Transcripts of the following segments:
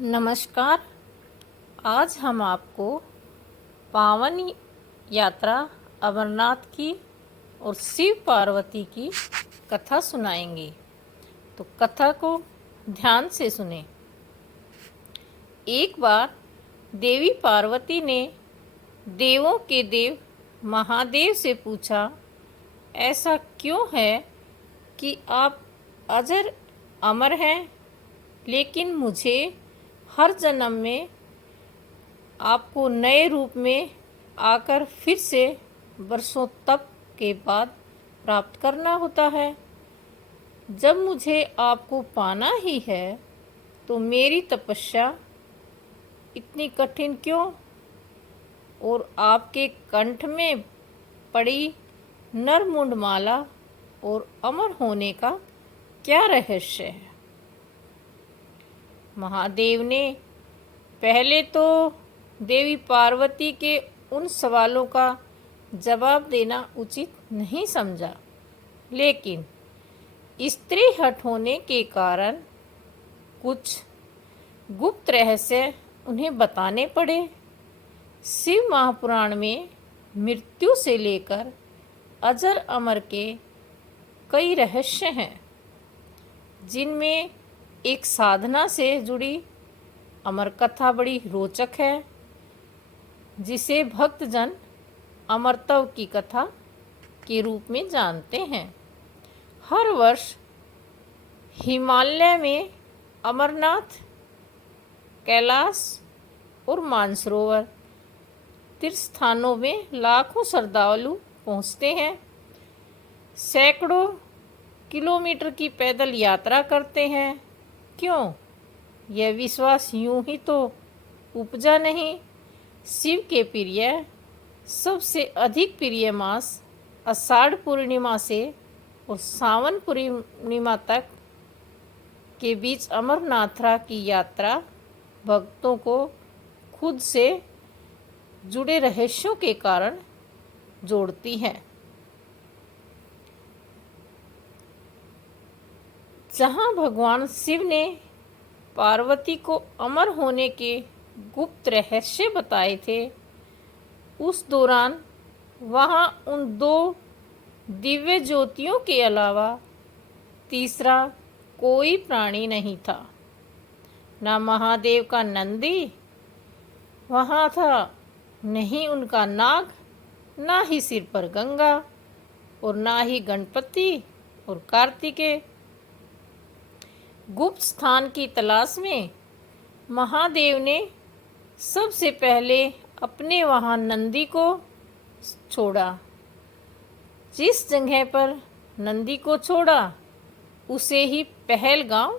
नमस्कार। आज हम आपको पावन यात्रा अमरनाथ की और शिव पार्वती की कथा सुनाएंगे। तो कथा को ध्यान से सुने। एक बार देवी पार्वती ने देवों के देव महादेव से पूछा, ऐसा क्यों है कि आप अजर अमर हैं, लेकिन मुझे हर जन्म में आपको नए रूप में आकर फिर से वर्षों तप के बाद प्राप्त करना होता है। जब मुझे आपको पाना ही है तो मेरी तपस्या इतनी कठिन क्यों, और आपके कंठ में पड़ी नरमुंड माला और अमर होने का क्या रहस्य है। महादेव ने पहले तो देवी पार्वती के उन सवालों का जवाब देना उचित नहीं समझा, लेकिन स्त्री हट होने के कारण कुछ गुप्त रहस्य उन्हें बताने पड़े। शिव महापुराण में मृत्यु से लेकर अजर अमर के कई रहस्य हैं, जिनमें एक साधना से जुड़ी अमर कथा बड़ी रोचक है, जिसे भक्तजन अमरत्व की कथा के रूप में जानते हैं। हर वर्ष हिमालय में अमरनाथ, कैलाश और मानसरोवर तीर्थ स्थानों में लाखों श्रद्धालु पहुंचते हैं। सैकड़ों किलोमीटर की पैदल यात्रा करते हैं। क्यों? यह विश्वास यूं ही तो उपजा नहीं। शिव के प्रिय, सबसे अधिक प्रिय मास आषाढ़ पूर्णिमा से और सावन पूर्णिमा तक के बीच अमरनाथरा की यात्रा भक्तों को खुद से जुड़े रहस्यों के कारण जोड़ती है। जहाँ भगवान शिव ने पार्वती को अमर होने के गुप्त रहस्य बताए थे, उस दौरान वहाँ उन दो दिव्य ज्योतियों के अलावा तीसरा कोई प्राणी नहीं था। ना महादेव का नंदी वहाँ था, नहीं उनका नाग, ना ही सिर पर गंगा, और ना ही गणपति और कार्तिकेय। गुप्त स्थान की तलाश में महादेव ने सबसे पहले अपने वहाँ नंदी को छोड़ा। जिस जगह पर नंदी को छोड़ा उसे ही पहलगांव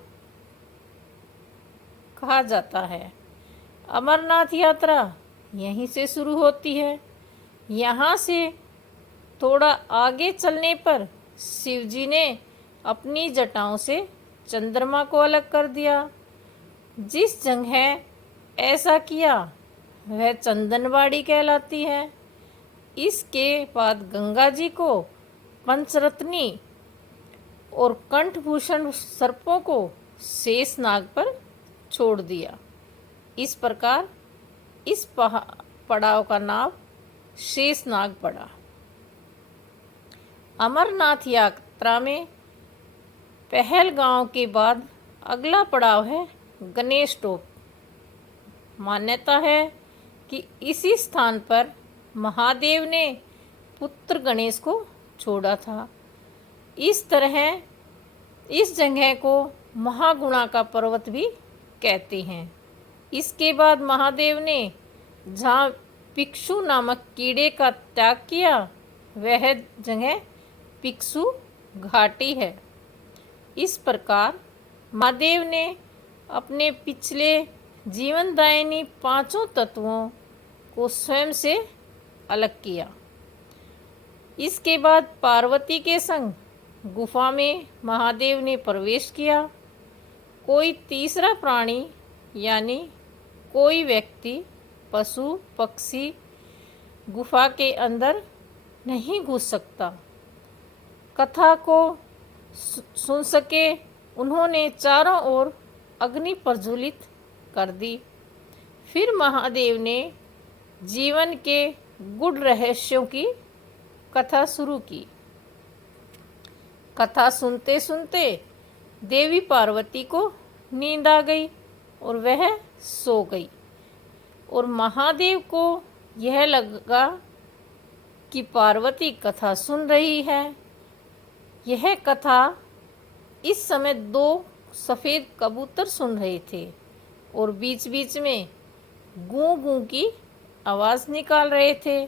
कहा जाता है। अमरनाथ यात्रा यहीं से शुरू होती है। यहाँ से थोड़ा आगे चलने पर शिवजी ने अपनी जटाओं से चंद्रमा को अलग कर दिया। जिस जगह ऐसा किया वह चंदनवाड़ी कहलाती है। इसके बाद गंगा जी को पंचरत्नी और कंठभूषण सर्पों को शेषनाग पर छोड़ दिया। इस प्रकार इस पड़ाव का नाम शेषनाग पड़ा। अमरनाथ यात्रा में पहलगांव के बाद अगला पड़ाव है गणेश टोप। मान्यता है कि इसी स्थान पर महादेव ने पुत्र गणेश को छोड़ा था। इस तरह इस जगह को महागुणा का पर्वत भी कहते हैं। इसके बाद महादेव ने जहाँ पिक्षु नामक कीड़े का त्याग किया, वह जगह पिक्षु घाटी है। इस प्रकार महादेव ने अपने पिछले जीवनदायिनी पांचों तत्वों को स्वयं से अलग किया। इसके बाद पार्वती के संग गुफा में महादेव ने प्रवेश किया। कोई तीसरा प्राणी यानी कोई व्यक्ति, पशु, पक्षी गुफा के अंदर नहीं घुस सकता। कथा को सुन सके उन्होंने चारों ओर अग्नि प्रज्वलित कर दी। फिर महादेव ने जीवन के गूढ़ रहस्यों की कथा शुरू की। कथा सुनते सुनते देवी पार्वती को नींद आ गई और वह सो गई। और महादेव को यह लगा कि पार्वती कथा सुन रही है। यह कथा इस समय 2 सफ़ेद कबूतर सुन रहे थे और बीच बीच में गूं गूं की आवाज़ निकाल रहे थे।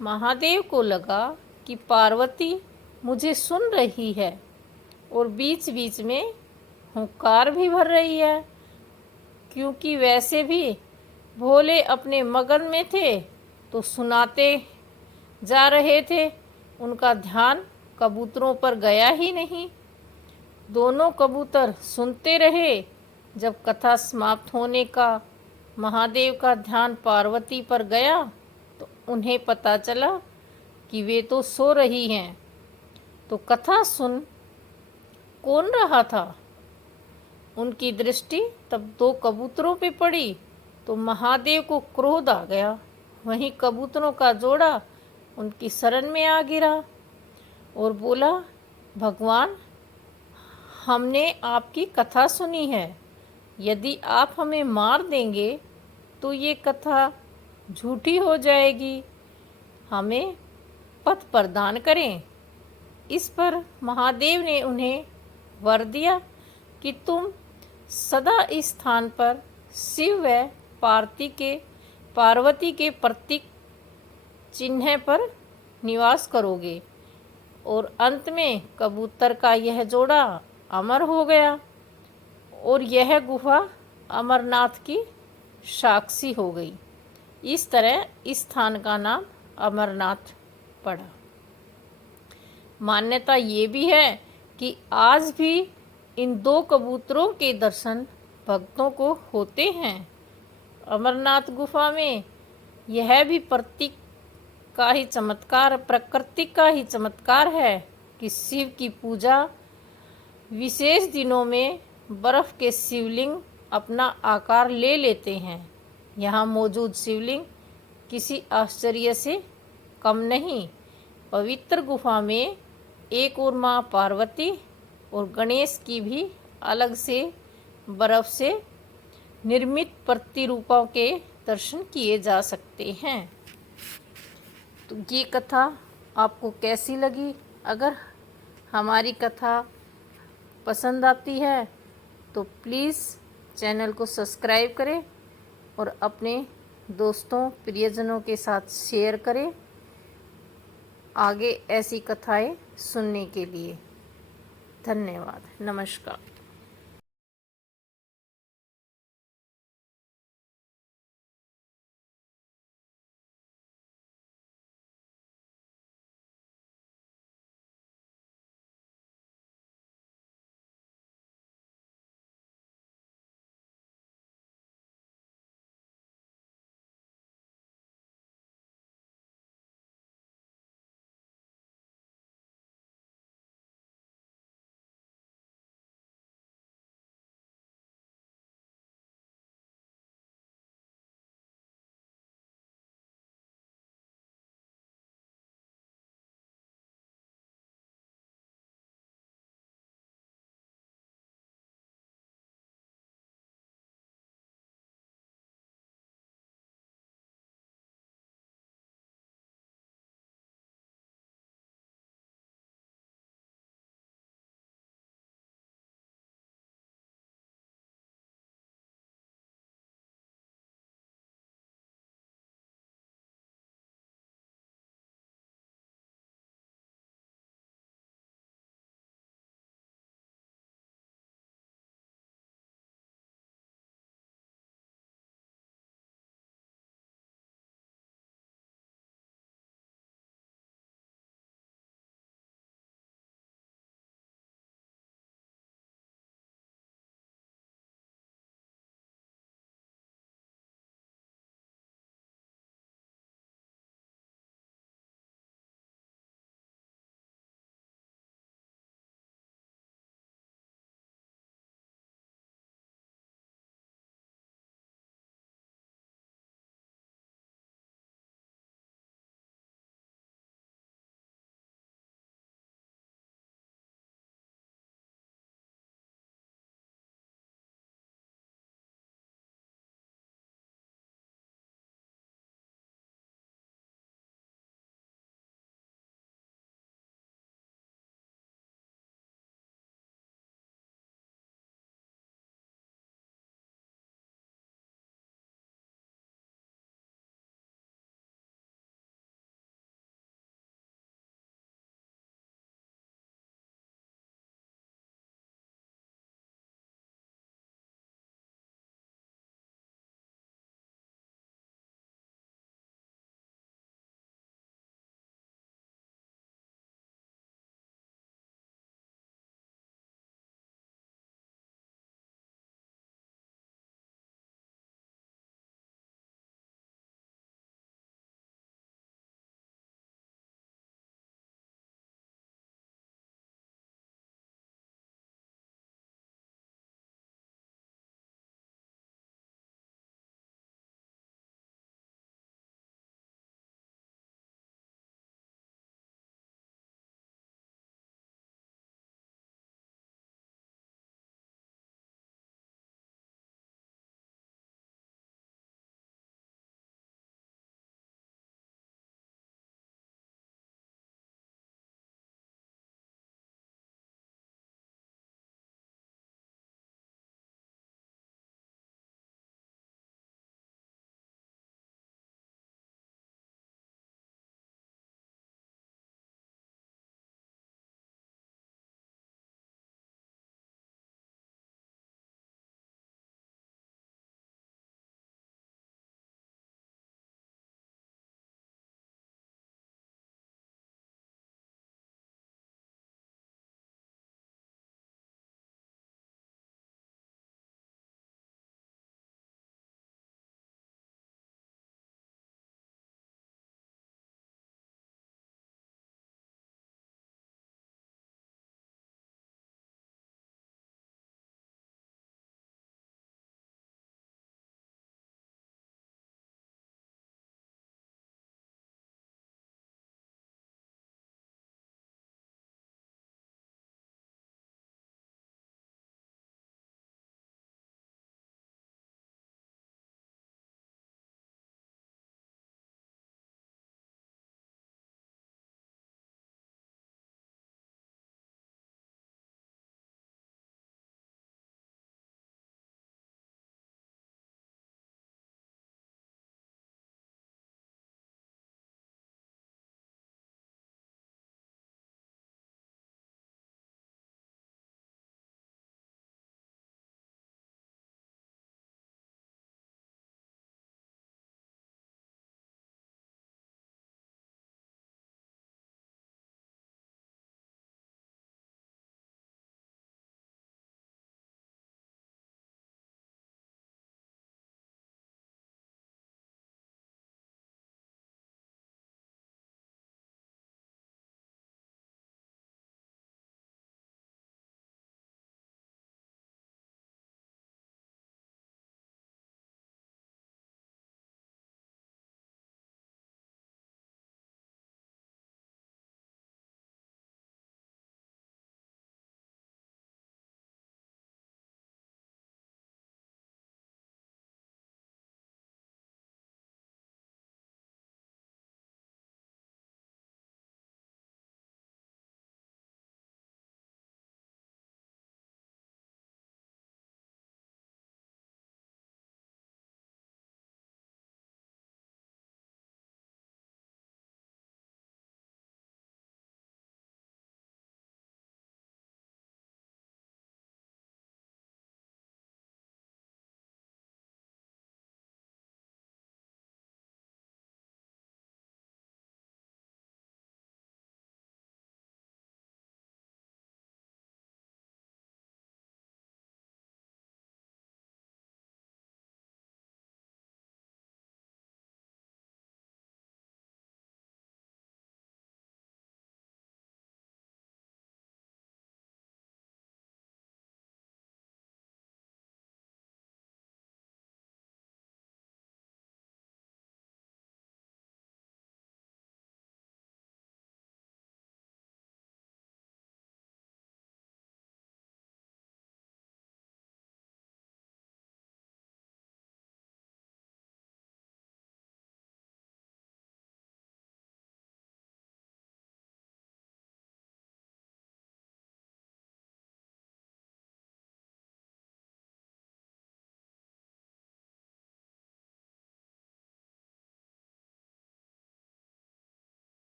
महादेव को लगा कि पार्वती मुझे सुन रही है और बीच बीच में हुंकार भी भर रही है, क्योंकि वैसे भी भोले अपने मगन में थे तो सुनाते जा रहे थे, उनका ध्यान कबूतरों पर गया ही नहीं। दोनों कबूतर सुनते रहे। जब कथा समाप्त होने का महादेव का ध्यान पार्वती पर गया तो उन्हें पता चला कि वे तो सो रही हैं। तो कथा सुन कौन रहा था? उनकी दृष्टि तब 2 कबूतरों पे पड़ी तो महादेव को क्रोध आ गया। वहीं कबूतरों का जोड़ा उनकी शरण में आ गिरा और बोला, भगवान, हमने आपकी कथा सुनी है। यदि आप हमें मार देंगे तो ये कथा झूठी हो जाएगी। हमें पथ प्रदान करें। इस पर महादेव ने उन्हें वर दिया कि तुम सदा इस स्थान पर शिव व पार्वती के प्रतीक चिन्ह पर निवास करोगे। और अंत में कबूतर का यह जोड़ा अमर हो गया और यह गुफा अमरनाथ की साक्षी हो गई। इस तरह इस स्थान का नाम अमरनाथ पड़ा। मान्यता ये भी है कि आज भी इन 2 कबूतरों के दर्शन भक्तों को होते हैं। अमरनाथ गुफा में यह भी प्रतीक का ही चमत्कार, प्रकृति का ही चमत्कार है कि शिव की पूजा विशेष दिनों में बर्फ के शिवलिंग अपना आकार ले लेते हैं। यहाँ मौजूद शिवलिंग किसी आश्चर्य से कम नहीं। पवित्र गुफा में एक और माँ पार्वती और गणेश की भी अलग से बर्फ से निर्मित प्रतिरूपों के दर्शन किए जा सकते हैं। तो ये कथा आपको कैसी लगी? अगर हमारी कथा पसंद आती है तो प्लीज़ चैनल को सब्सक्राइब करें और अपने दोस्तों प्रियजनों के साथ शेयर करें आगे ऐसी कथाएं सुनने के लिए। धन्यवाद। नमस्कार।